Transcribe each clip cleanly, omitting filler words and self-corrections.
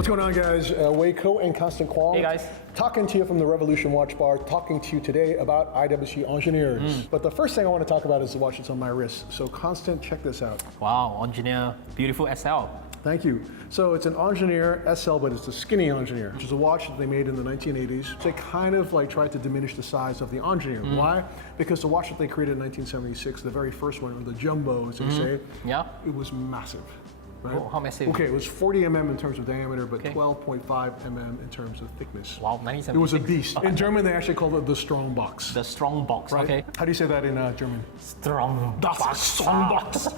What's going on, guys? Wei and Constant. Hey, guys. Talking to you from the Revolution Watch Bar, talking to you today about IWC Ingenieurs. But the first thing I want to talk about is the watch that's on my wrist. So Constant, check this out. Wow, Ingenieur, beautiful SL. Thank you. So it's an Ingenieur SL, but it's a skinny Ingenieur, which is a watch that they made in the 1980s. They kind of like tried to diminish the size of the Ingenieur. Why? Because the watch that they created in 1976, the very first one, or the jumbo, as they say, it was massive. Right? Oh, how massive? Okay, it was 40 mm in terms of diameter, but 12.5 mm in terms of thickness. Wow, 1976. It was a beast. In German, they actually called it the strong box. The strong box, right? okay. How do you say that in German? Strong Das box. strong box.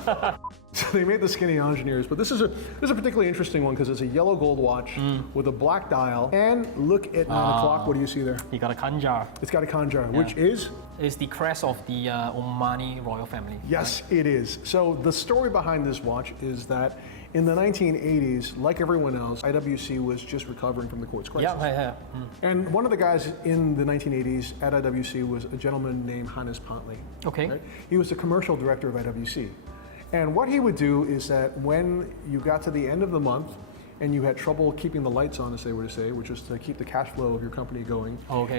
So they made the skinny Ingenieurs, but this is a particularly interesting one because it's a yellow gold watch with a black dial. And look at 9 o'clock. What do you see there? You got a Khanjar. It's got a Khanjar, which is? It's the crest of the Omani royal family. Yes, right? It is. So the story behind this watch is that in the 1980s, like everyone else, IWC was just recovering from the quartz crisis. And one of the guys in the 1980s at IWC was a gentleman named Hannes Pantley. Okay. Right? He was the commercial director of IWC. And what he would do is that when you got to the end of the month and you had trouble keeping the lights on, as they were to say, which is to keep the cash flow of your company going,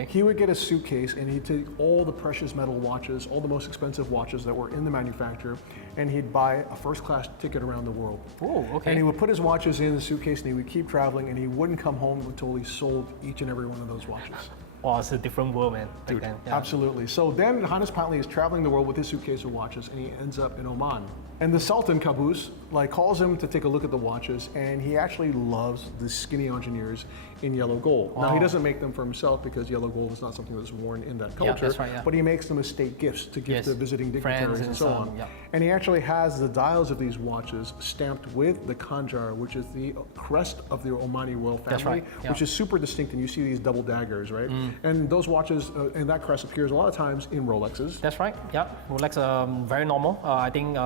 he would get a suitcase and he'd take all the precious metal watches, all the most expensive watches that were in the manufacturer, and he'd buy a first-class ticket around the world. Oh, okay. And he would put his watches in the suitcase and he would keep traveling, and he wouldn't come home until he sold each and every one of those watches. Oh, it's a different world, man. Dude, then. Absolutely. So then Hannes Pantley is traveling the world with his suitcase of watches, and he ends up in Oman. And the Sultan Qaboos calls him to take a look at the watches, and he actually loves the skinny Ingenieurs in yellow gold. Now, he doesn't make them for himself because yellow gold is not something that's worn in that culture, that's right, but he makes them as state gifts to give to visiting dignitaries and so on. And he actually has the dials of these watches stamped with the Khanjar, which is the crest of the Omani royal family, which is super distinct, and you see these double daggers, right? And those watches, and that crest appears a lot of times in Rolexes. That's right, Rolex very normal. I think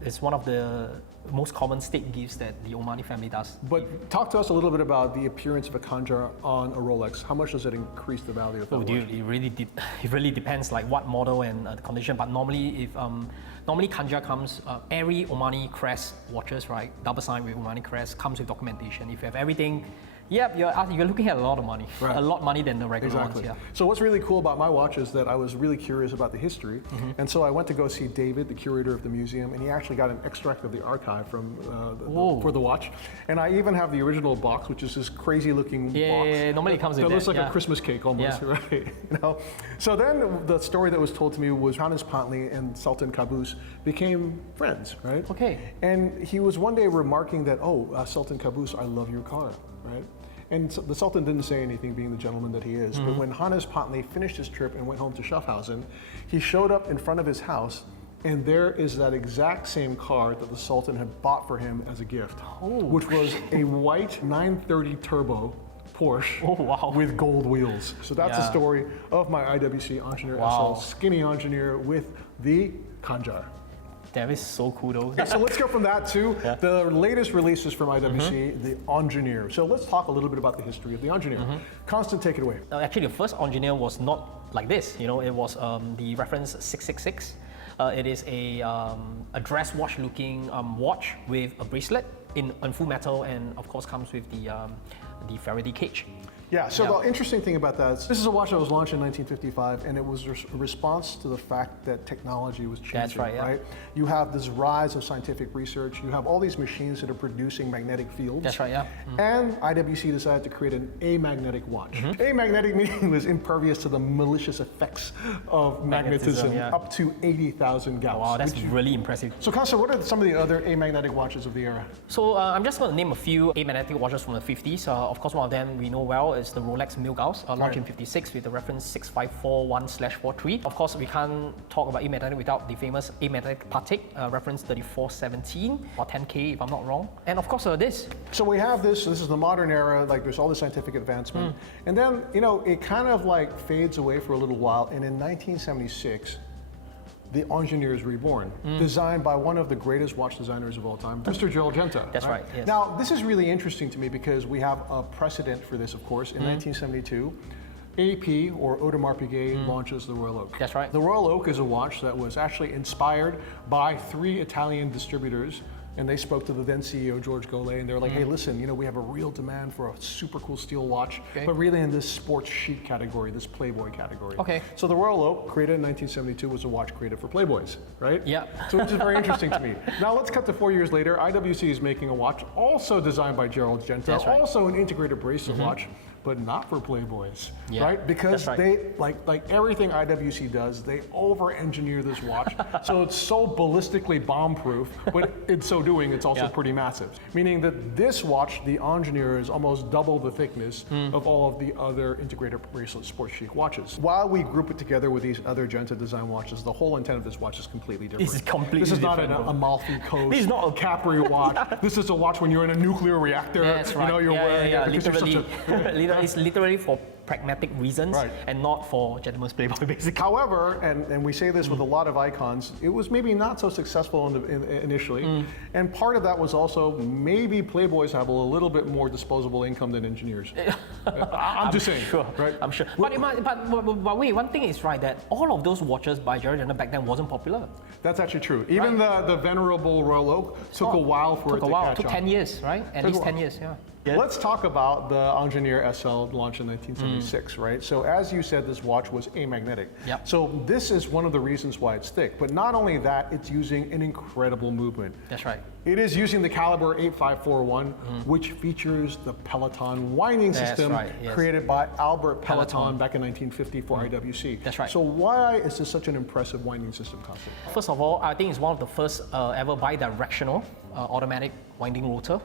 it's one of the most common state gifts that the Omani family does. But talk to us a little bit about the appearance of a Khanjar on a Rolex. How much does it increase the value of that watch? Dude, it really depends like what model and the condition. But normally, if normally Khanjar comes, every Omani crest watches, right, double sign with Omani crest comes with documentation. If you have everything. Yep, you're looking at a lot of money, a lot money than the regular ones. So what's really cool about my watch is that I was really curious about the history, and so I went to go see David, the curator of the museum, and he actually got an extract of the archive from for the watch, and I even have the original box, which is this crazy-looking box. Yeah, normally it comes with that. It looks like a Christmas cake almost, right? You know. So then the story that was told to me was Hannes Pantley and Sultan Qaboos became friends, right? Okay. And he was one day remarking that, Sultan Qaboos, I love your car. Right? And so the Sultan didn't say anything, being the gentleman that he is. But when Hannes Pantley finished his trip and went home to Schaffhausen, he showed up in front of his house, and there is that exact same car that the Sultan had bought for him as a gift, which was a white 930 Turbo Porsche with gold wheels. So that's the story of my IWC Ingenieur SL skinny Ingenieur with the Khanjar. That is so cool though. So let's go from that to the latest releases from IWC, the Ingenieur. So let's talk a little bit about the history of the Ingenieur. Constant, take it away. Actually, the first Ingenieur was not like this. You know, it was the reference 666. It is a dress watch looking watch with a bracelet in full metal, and of course comes with the Faraday cage. Yeah, so the interesting thing about that is this is a watch that was launched in 1955, and it was a response to the fact that technology was changing, That's right? You have this rise of scientific research, you have all these machines that are producing magnetic fields. That's right, And IWC decided to create an amagnetic watch. Amagnetic meaning was impervious to the malicious effects of magnetism up to 80,000 gauss. Wow, that's really impressive. So Constant, what are some of the other amagnetic watches of the era? So I'm just going to name a few amagnetic watches from the 50s. Of course, one of them we know well is the Rolex Milgauss, launched in 56 with the reference 6541/43. Of course, we can't talk about amagnetic without the famous amagnetic Patek, reference 3417 or 10K if I'm not wrong. And of course, this. So we have this is the modern era, there's all the scientific advancement. And then, it kind of fades away for a little while, and in 1976, the Ingenieur is reborn, designed by one of the greatest watch designers of all time, Mr. Gerald Genta. That's right, yes. Now, this is really interesting to me because we have a precedent for this, of course. In 1972, AP, or Audemars Piguet, launches the Royal Oak. That's right. The Royal Oak is a watch that was actually inspired by 3 Italian distributors and they spoke to the then CEO George Golay, and they're like, hey, listen, you know, we have a real demand for a super cool steel watch, but really in this sports chic category, this Playboy category. Okay. So the Royal Oak, created in 1972, was a watch created for Playboys, right? Yeah. So which is very interesting to me. Now let's cut to 4 years later. IWC is making a watch also designed by Gerald Genta, That's right. also an integrated bracelet watch, but not for Playboys, right? Because That's right. they, like everything IWC does, they over-engineer this watch. So it's so ballistically bomb-proof, but in so doing, it's also pretty massive. Meaning that this watch, the Ingenieur, is almost double the thickness of all of the other integrated bracelet sports chic watches. While we group it together with these other Genta design watches, the whole intent of this watch is completely different. This is completely This is not different, an bro. Amalfi Coast, This is not a Capri watch. This is a watch when you're in a nuclear reactor. That's right. You know, you're wearing it because you're Literally, such a it's literally for pragmatic reasons Right. and not for gentleman's Playboy, basically. However, and we say this with a lot of icons, it was maybe not so successful initially. And part of that was also maybe Playboys have a little bit more disposable income than engineers. I'm just saying, Sure, right? I'm sure. But wait, one thing is right that all of those watches by Gerald Genta back then wasn't popular. That's actually true. Even the venerable Royal Oak took a while for it to catch It took on. 10 years, right? At least 10 years, yeah. Let's talk about the Ingenieur SL launched in 1976, right? So as you said, this watch was amagnetic. Yep. So this is one of the reasons why it's thick. But not only that, it's using an incredible movement. That's right. It is using the caliber 8541, which features the Peloton winding That's system right, yes. created by Albert Peloton Peloton. back in 1950 for IWC. That's right. So why is this such an impressive winding system, Constant? First of all, I think it's one of the first ever bi-directional automatic winding rotor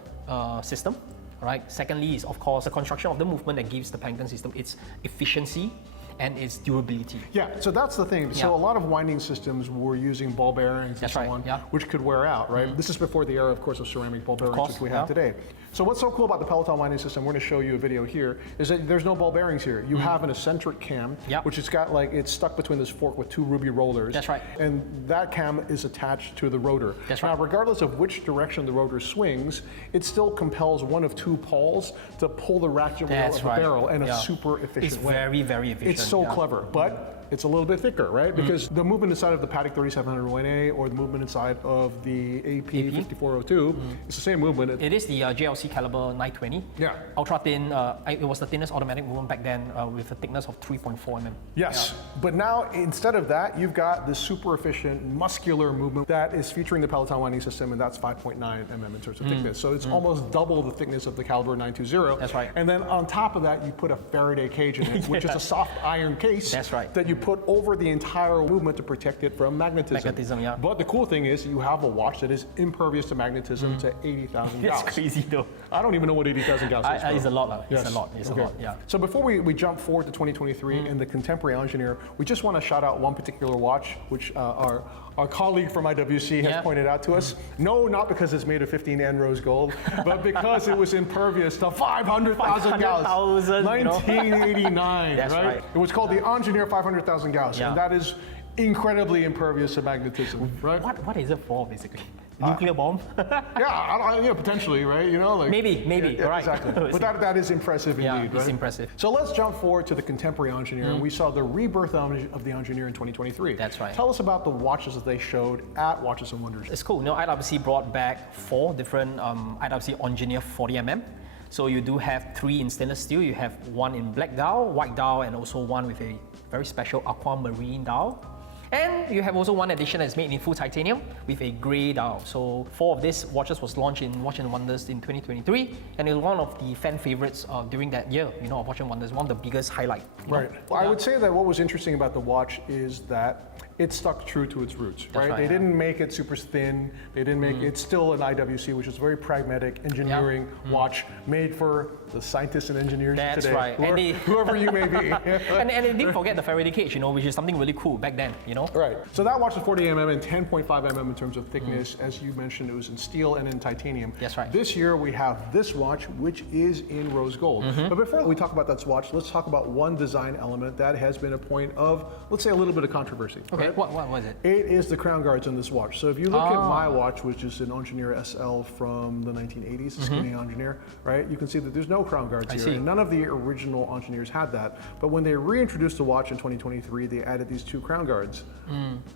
system. Right. Secondly, is of course the construction of the movement that gives the Paddington system its efficiency and its durability. Yeah, so that's the thing. So Yeah. a lot of winding systems were using ball bearings and That's so right, on, yeah. which could wear out, right? This is before the era, of course, of ceramic ball bearings, course, which we have yeah. today. So what's so cool about the Peloton winding system, we're going to show you a video here, is that there's no ball bearings here. You have an eccentric cam, Yep. which has got like, it's stuck between this fork with two ruby rollers. That's right. And that cam is attached to the rotor. That's Now, right. regardless of which direction the rotor swings, it still compels one of two pawls to pull the ratchet wheel That's of the right. barrel in Yeah. a super efficient It's way. very, very efficient. It's so yeah. clever, but it's a little bit thicker, right? Because the movement inside of the Patek 3701A or the movement inside of the AP 5402 is the same movement. It is the JLC caliber 920. Yeah. Ultra thin. It was the thinnest automatic movement back then with a thickness of 3.4 mm. Yes, but now instead of that, you've got this super efficient muscular movement that is featuring the Peloton winding system, and that's 5.9 mm in terms of thickness. So it's almost double the thickness of the caliber 920. That's right. And then on top of that, you put a Faraday cage in it, which is a soft iron case. That's right. That you put over the entire movement to protect it from magnetism. Magnetism, yeah. But the cool thing is, you have a watch that is impervious to magnetism to 80,000 gauss. It's crazy though. I don't even know what 80,000 gauss is. bro. It's a lot. It's Yes. a lot. It's Okay. a lot. Yeah. So before we jump forward to 2023 and the contemporary Ingenieur, we just want to shout out one particular watch, which our colleague from IWC has Yeah. pointed out to us. No, not because it's made of 15N rose gold, but because it was impervious to 500,000 gauss. 500,000, you know? 1989, That's right. It was called the Ingenieur 500,000 gauss, Yeah. and that is incredibly impervious to magnetism, right? What is it for basically? Nuclear bomb? Yeah, potentially, right? You know, like Maybe. Yeah, Right. exactly. But that is impressive Yeah, indeed, it's right? impressive. So let's jump forward to the contemporary Ingenieur, and we saw the rebirth of the Ingenieur in 2023. That's right. Tell us about the watches that they showed at Watches and Wonders. It's cool. You know, IWC brought back 4 different IWC Ingenieur 40mm. So you do have 3 in stainless steel. You have 1 in black dial, white dial, and also 1 with a very special aquamarine dial. And you have also 1 edition that's made in full titanium with a grey dial. So 4 of these watches was launched in Watch and Wonders in 2023, and it was one of the fan favorites during that year, you know, of Watch and Wonders, one of the biggest highlight. you know? Right. Well, I would say that what was interesting about the watch is that it stuck true to its roots, right? right, They yeah. didn't make it super thin. They didn't make it's still an IWC, which is a very pragmatic engineering watch made for the scientists and engineers That's today. right. And they- Whoever you may be. And they didn't forget the Faraday cage, you know, which is something really cool back then, you know? Right. So that watch is 40 mm and 10.5 mm in terms of thickness. As you mentioned, it was in steel and in titanium. That's right. This year we have this watch, which is in rose gold. But before we talk about that watch, let's talk about one design element that has been a point of, let's say, a little bit of controversy. Okay, right? what was it? It is the crown guards on this watch. So if you look at my watch, which is an Ingenieur SL from the 1980s, the skinny Ingenieur, right? You can see that there's no crown guards here. see. And none of the original Ingenieurs had that. But when they reintroduced the watch in 2023, they added these 2 crown guards.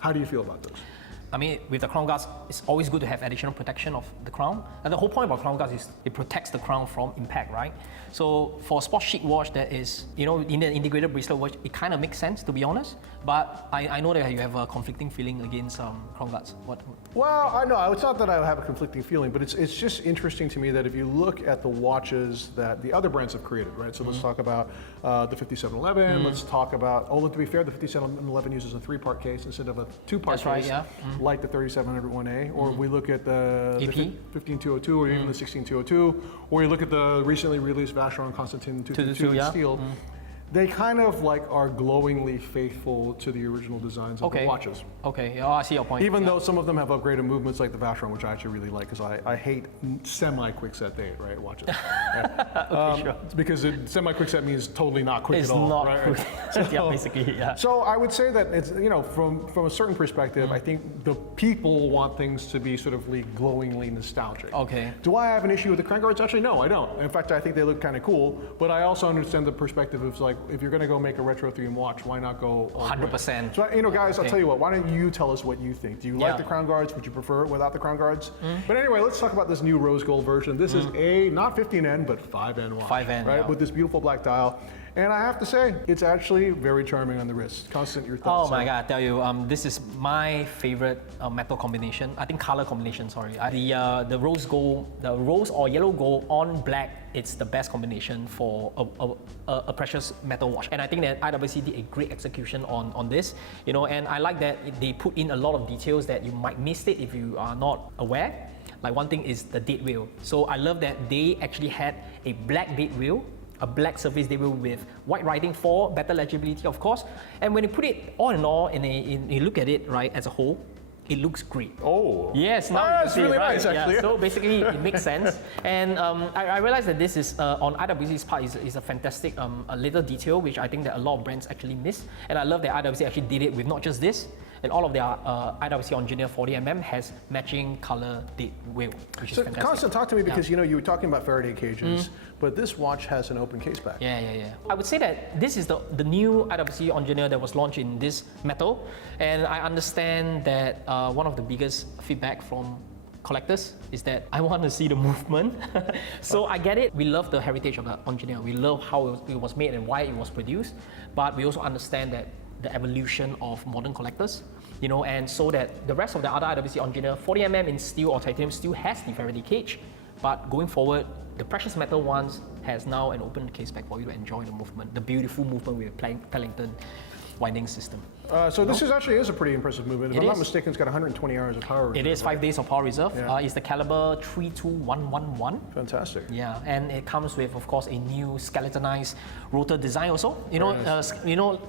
How do you feel about those? I mean, with the crown guards, it's always good to have additional protection of the crown. And the whole point about crown guards is it protects the crown from impact, right? So for a sports chic watch that is, you know, in the integrated bracelet watch, it kind of makes sense, to be honest. But I know that you have a conflicting feeling against crown guards. What? Well, I know, it's not that I have a conflicting feeling, but it's just interesting to me that if you look at the watches that the other brands have created, right? So let's talk about the 5711, let's talk about, to be fair, the 5711 uses a 3-part case instead of a 2-part That's right, case, yeah. like the 3701A, or we look at the 15202 or even the 16202, or you look at the recently released Vacheron Constantin 222 in steel. They kind of like are glowingly faithful to the original designs of the watches. Okay, I see your point. Even though some of them have upgraded movements like the Vacheron, which I actually really like, because I hate semi-quickset date, right, watches. Right? Sure. Because semi-quickset means totally not quick It's at all. not right? quick. Yeah, basically, yeah. So I would say that it's, you know, from a certain perspective, I think the people want things to be sort of glowingly nostalgic. Okay. Do I have an issue with the crown guards? Actually, no, I don't. In fact, I think they look kind of cool, but I also understand the perspective of like, if you're going to go make a retro theme watch, why not go all the way? 100%. So, you know, guys, I'll tell you what, why don't you tell us what you think? Do you like Yeah. the crown guards? Would you prefer it without the crown guards? But anyway, let's talk about this new rose gold version. This is a, not 15N, but 5N watch. 5N, right? yeah. With this beautiful black dial. And I have to say, it's actually very charming on the wrist. Constant, your thoughts? Oh my God, I tell you, this is my favorite metal combination. I think color combination, sorry. The rose gold, the rose or yellow gold on black, it's the best combination for a precious metal watch. And I think that IWC did a great execution on this, you know, and I like that they put in a lot of details that you might miss it if you are not aware. Like one thing is the date wheel. So I love that they actually had a black date wheel, a black surface date wheel with white writing for better legibility, of course. And when you put it all in all, and you look at it right as a whole, it looks great. Oh. Yes, now you that's can see, really right? nice, actually. Yeah, so basically, it makes sense. And I realized that this is, on IWC's part, is a fantastic a little detail, which I think that a lot of brands actually miss. And I love that IWC actually did it with not just this, and all of their IWC Ingenieur 40mm has matching color date wheel, which is fantastic. Constant, talk to me because you know you were talking about Faraday cages, but this watch has an open case back. Yeah. I would say that this is the new IWC Ingenieur that was launched in this metal, and I understand that one of the biggest feedback from collectors is that I want to see the movement. So I get it. We love the heritage of the Ingenieur. We love how it was made and why it was produced, but we also understand that the evolution of modern collectors, you know, and so that the rest of the other IWC Ingenieur 40mm in steel or titanium still has the Faraday cage, but going forward, the precious metal ones has now an open case back for you to enjoy the movement, the beautiful movement with Pellington winding system. So this actually is a pretty impressive movement. If I'm not is. mistaken, it's got 120 hours of power reserve. It is 5 days of power reserve. Yeah. It's the caliber 32111. Fantastic. Yeah, and it comes with, of course, a new skeletonized rotor design also. You know,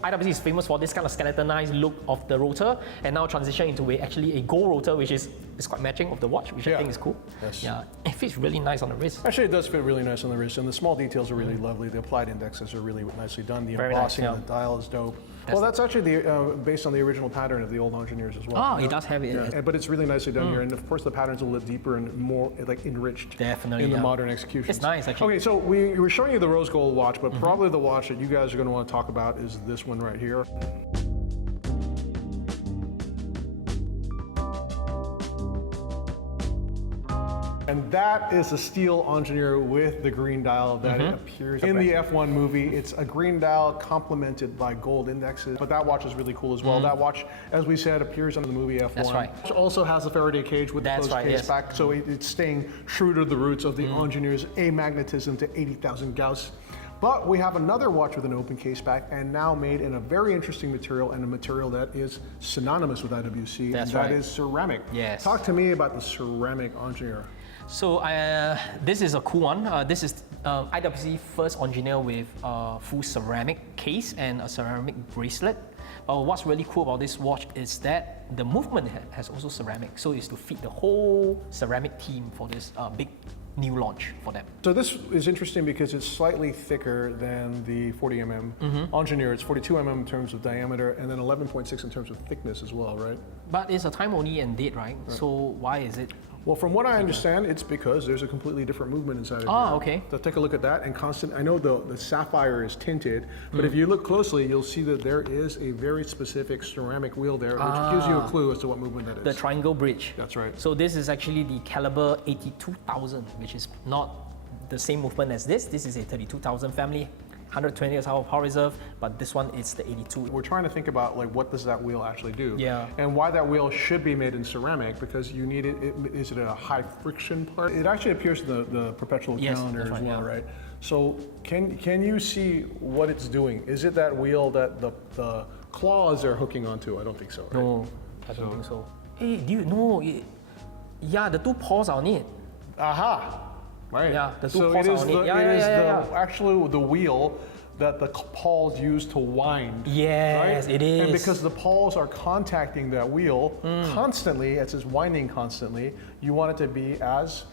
IWC is famous for this kind of skeletonized look of the rotor, and now transition into actually a gold rotor, which is quite matching of the watch, which I think is cool. Yes. Yeah, it fits really nice on the wrist. Actually, it does fit really nice on the wrist, and the small details are really lovely. The applied indexes are really nicely done. The Very embossing nice, of the dial is dope. That's That's actually based on the original pattern of the old Ingenieurs as well. Oh, it does have it. Yeah, but it's really nicely done here, and of course the pattern's a little deeper and more like enriched Definitely, in the yeah. modern execution. It's nice, actually. Okay, so we were showing you the rose gold watch, but probably the watch that you guys are going to want to talk about is this one right here. And that is a steel Ingenieur with the green dial that appears in the F1 movie. It's a green dial complemented by gold indexes, but that watch is really cool as well. That watch, as we said, appears in the movie F1. That's right. It also has a Faraday cage with the That's closed right, case yes. back, so it's staying true to the roots of the Ingenieur's amagnetism to 80,000 Gauss. But we have another watch with an open case back and now made in a very interesting material and a material that is synonymous with IWC, That's and that right. is ceramic. Yes. Talk to me about the ceramic Ingenieur. So this is a cool one. This is IWC first Ingenieur with full ceramic case and a ceramic bracelet. What's really cool about this watch is that the movement has also ceramic, so it's to fit the whole ceramic theme for this big new launch for them. So this is interesting because it's slightly thicker than the 40mm Ingenieur. It's 42mm in terms of diameter and then 11.6 in terms of thickness as well, right? But it's a time only and date, right? So why is it Well, from what I understand, it's because there's a completely different movement inside of it. Ah, okay. So take a look at that. And Constant, I know the sapphire is tinted, but if you look closely, you'll see that there is a very specific ceramic wheel there, which gives you a clue as to what movement that is. The triangle bridge. That's right. So this is actually the caliber 82,000, which is not the same movement as this. This is a 32,000 family, 120 years of power reserve, but this one is the 82. We're trying to think about like what does that wheel actually do, Yeah. and why that wheel should be made in ceramic, because you need it. Is it a high friction part? It actually appears in the perpetual Yes, calendar that's as right, well, yeah. right? So can you see what it's doing? Is it that wheel that the claws are hooking onto? I don't think so. Right? No, I don't think so. Hey, do you know? Yeah, the two paws are on it. Aha! Right. Yeah, the two so paws it are is on the, it. Yeah, it is yeah. actually the wheel that the paws use to wind. Yes, right? it is. And because the paws are contacting that wheel constantly, as it's winding constantly, you want it to be as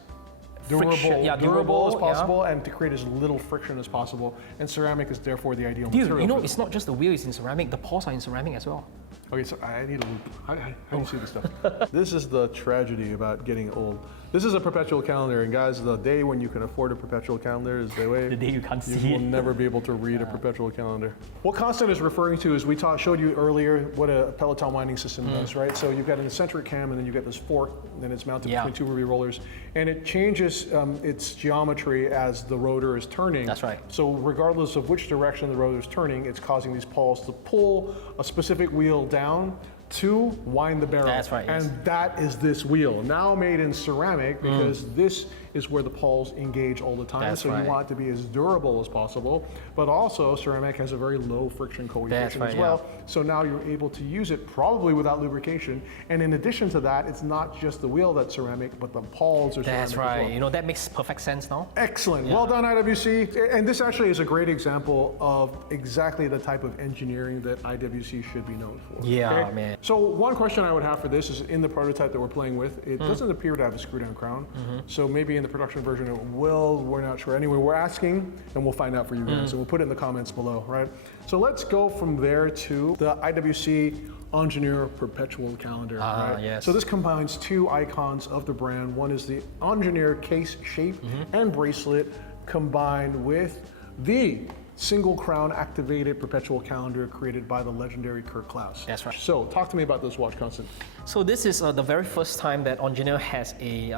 durable, Friction, yeah, durable as durable, yeah. possible, and to create as little friction as possible. And ceramic is therefore the ideal Dude, material. you know, for it's not just the wheel is in ceramic, the paws are in ceramic as well. Okay, so I need a loop. How do you see this stuff? This is the tragedy about getting old. This is a perpetual calendar, and guys, the day when you can afford a perpetual calendar is the way The day you can't you see will it. never be able to read a perpetual calendar. What Constant is referring to is we showed you earlier what a Peloton winding system does, right? So you've got an eccentric cam, and then you've got this fork, and then it's mounted Yeah. between two ruby rollers, and it changes its geometry as the rotor is turning. That's right. So regardless of which direction the rotor is turning, it's causing these pawls to pull a specific wheel down to wind the barrel. That's right, yes. And that is this wheel, now made in ceramic, because this is where the pawls engage all the time. That's so right. you want it to be as durable as possible, but also ceramic has a very low friction coefficient right, as well. So now you're able to use it probably without lubrication. And in addition to that, it's not just the wheel that's ceramic, but the pawls are ceramic That's as right. well. You know, that makes perfect sense now. Excellent. Well done, IWC. And this actually is a great example of exactly the type of engineering that IWC should be known for. Yeah, man. So one question I would have for this is in the prototype that we're playing with, it doesn't appear to have a screw-down crown. So maybe in the production version it will, we're not sure. Anyway, we're asking and we'll find out for you guys. And we'll put it in the comments below, right? So let's go from there to the IWC Ingenieur Perpetual Calendar. Right? Yes. So this combines two icons of the brand. One is the Ingenieur case shape and bracelet combined with the single crown activated perpetual calendar created by the legendary Kurt Klaus. That's right. So talk to me about this watch, Constant. So this is the very first time that Ingenieur has a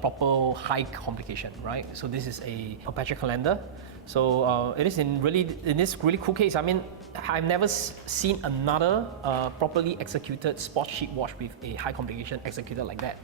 proper high complication, right? So this is a perpetual calendar. So it is in this really cool case. I mean, I've never seen another properly executed sports chic watch with a high complication executed like that.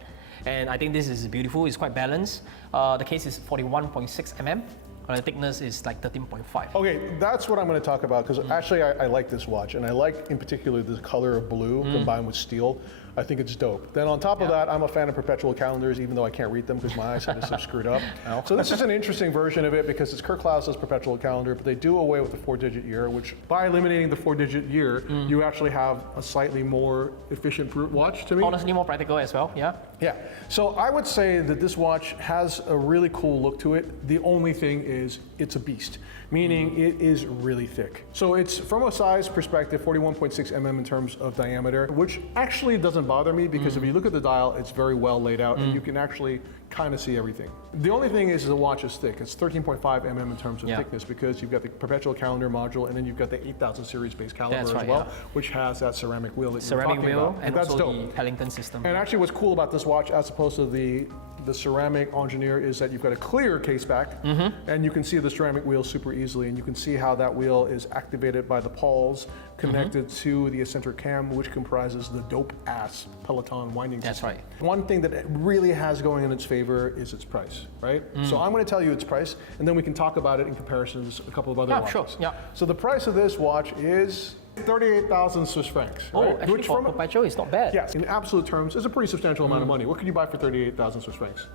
And I think this is beautiful. It's quite balanced. The case is 41.6 mm. The thickness is like 13.5. Okay, that's what I'm going to talk about because actually I like this watch, and I like in particular the color of blue combined with steel. I think it's dope. Then on top of that, I'm a fan of perpetual calendars, even though I can't read them because my eyesight is so screwed up. So this is an interesting version of it because it's Kurt Klaus's perpetual calendar, but they do away with the 4-digit year, which by eliminating the 4-digit year, you actually have a slightly more efficient watch to me. Honestly, more practical as well, yeah? Yeah, so I would say that this watch has a really cool look to it. The only thing is it's a beast, meaning it is really thick. So it's from a size perspective, 41.6 mm in terms of diameter, which actually doesn't bother me because if you look at the dial, it's very well laid out and you can actually kind of see everything. The only thing is the watch is thick. It's 13.5 mm in terms of thickness because you've got the perpetual calendar module and then you've got the 8000 series base caliber as well, which has that ceramic wheel that you're talking about. And that's also dope. the Pellington system. And actually what's cool about this watch as opposed to the ceramic Ingenieur is that you've got a clear case back and you can see the ceramic wheel super easily and you can see how that wheel is activated by the pawls connected to the eccentric cam, which comprises the dope ass Peloton winding system. That's right. One thing that it really has going in its favor is its price, right? So I'm going to tell you its price and then we can talk about it in comparisons a couple of other watches. Sure, yeah. So the price of this watch is 38,000 Swiss francs. Oh, right? actually for perpetual, it's not bad. Yes, in absolute terms, it's a pretty substantial amount of money. What could you buy for 38,000 Swiss francs?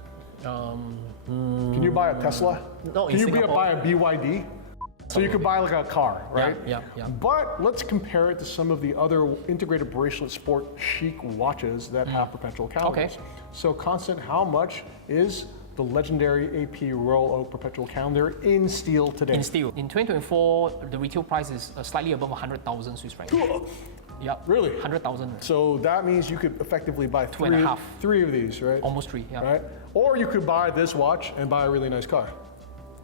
Can you buy a Tesla? No, Can in you Singapore. buy a BYD? So you could buy like a car, right? Yeah. But let's compare it to some of the other integrated bracelet sport chic watches that have perpetual calendars. Okay. So Constant, how much is the legendary AP Royal Oak perpetual calendar in steel today? In steel. In 2024, the retail price is slightly above 100,000 Swiss francs. Yep. Really? 100,000. So that means you could effectively buy Two and a half. three of these, right? Almost 3, yeah. Right? Or you could buy this watch and buy a really nice car.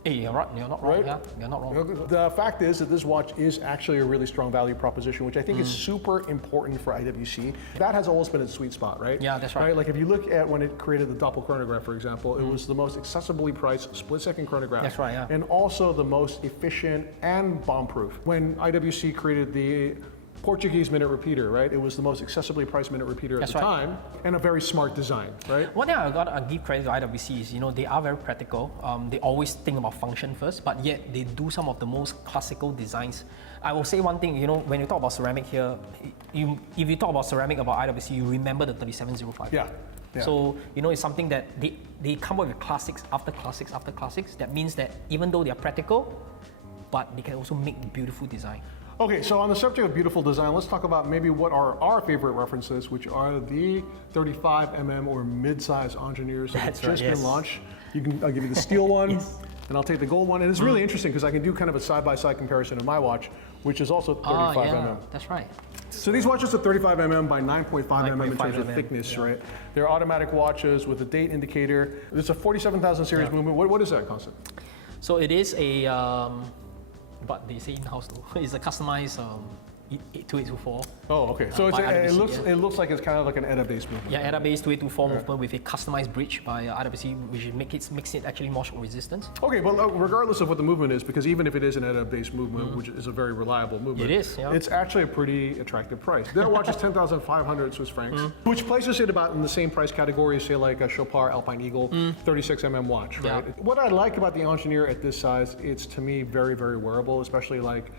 Hey, you're right. You're not wrong. Right? Yeah, you're not wrong. The fact is that this watch is actually a really strong value proposition, which I think is super important for IWC. That has always been its sweet spot, right? Yeah, that's right. Like if you look at when it created the Doppel chronograph, for example, it was the most accessibly priced split-second chronograph. That's right, yeah. And also the most efficient and bomb-proof. When IWC created the Portuguese minute repeater, right? It was the most accessibly priced minute repeater at the time, and a very smart design, right? One thing I gotta give credit to IWC is, they are very practical. They always think about function first, but yet they do some of the most classical designs. I will say one thing, when you talk about ceramic here, if you talk about ceramic about IWC, you remember the 3705. Yeah. So, it's something that they come up with classics after classics after classics. That means that even though they are practical, but they can also make beautiful design. Okay, so on the subject of beautiful design, let's talk about maybe what are our favorite references, which are the 35mm or mid-size Ingenieurs that have just been launched. I'll give you the steel one, and I'll take the gold one. And it's really interesting because I can do kind of a side-by-side comparison of my watch, which is also 35mm. Yeah, that's right. So these watches are 35mm by 9.5mm in terms of thickness, right? They're automatic watches with a date indicator. It's a 47,000 series movement. What is that, Constant? So it is a, but they say in-house though. It's a customized 2824. Oh, okay. So it looks like it's kind of like an ETA-based movement. Yeah, ETA-based 2824 movement with a customized bridge by IWC, which makes it actually more shock resistant. Okay, but regardless of what the movement is, because even if it is an ETA-based movement, which is a very reliable movement, it is. Yeah. It's actually a pretty attractive price. That watch is 10,500 Swiss francs, which places it about in the same price category as say like a Chopard Alpine Eagle 36mm watch, right? Yeah. What I like about the Ingenieur at this size, it's to me very, very wearable, especially like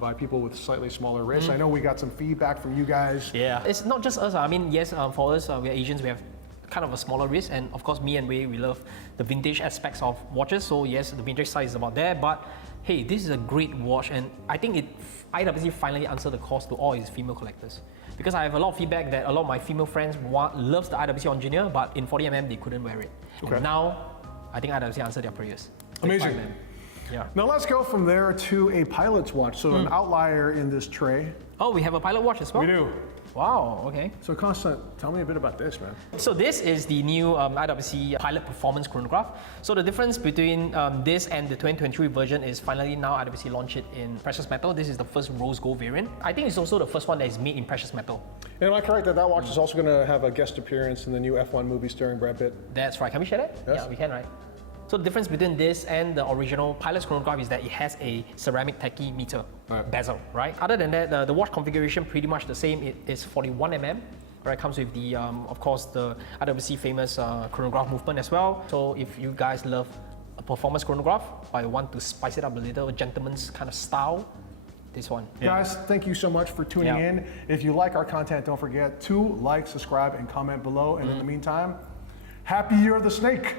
by people with slightly smaller wrists. I know we got some feedback from you guys. Yeah, it's not just us. I mean, yes, for us, we are Asians, we have kind of a smaller wrist, and of course, me and Wei, we love the vintage aspects of watches. So yes, the vintage side is about there, but hey, this is a great watch, and I think IWC finally answered the calls to all its female collectors. Because I have a lot of feedback that a lot of my female friends loves the IWC Ingenieur, but in 40mm they couldn't wear it. Okay. And now, I think IWC answered their prayers. Amazing. Yeah. Now let's go from there to a pilot's watch. So an outlier in this tray. Oh, we have a pilot watch as well? We do. Wow, okay. So Constant, tell me a bit about this, man. So this is the new IWC Pilot Performance Chronograph. So the difference between this and the 2023 version is finally now IWC launched it in precious metal. This is the first rose gold variant. I think it's also the first one that is made in precious metal. And am I correct that that watch is also going to have a guest appearance in the new F1 movie starring Brad Pitt? That's right. Can we share that? Yes. Yeah, we can, right? So the difference between this and the original Pilot's chronograph is that it has a ceramic tachymeter bezel, right? Other than that, the watch configuration pretty much the same. It is 41mm, right? Comes with the, of course, the IWC famous chronograph movement as well. So if you guys love a performance chronograph, but want to spice it up a little, a gentleman's kind of style, this one. Guys, thank you so much for tuning in. If you like our content, don't forget to like, subscribe, and comment below. And in the meantime, happy Year of the Snake!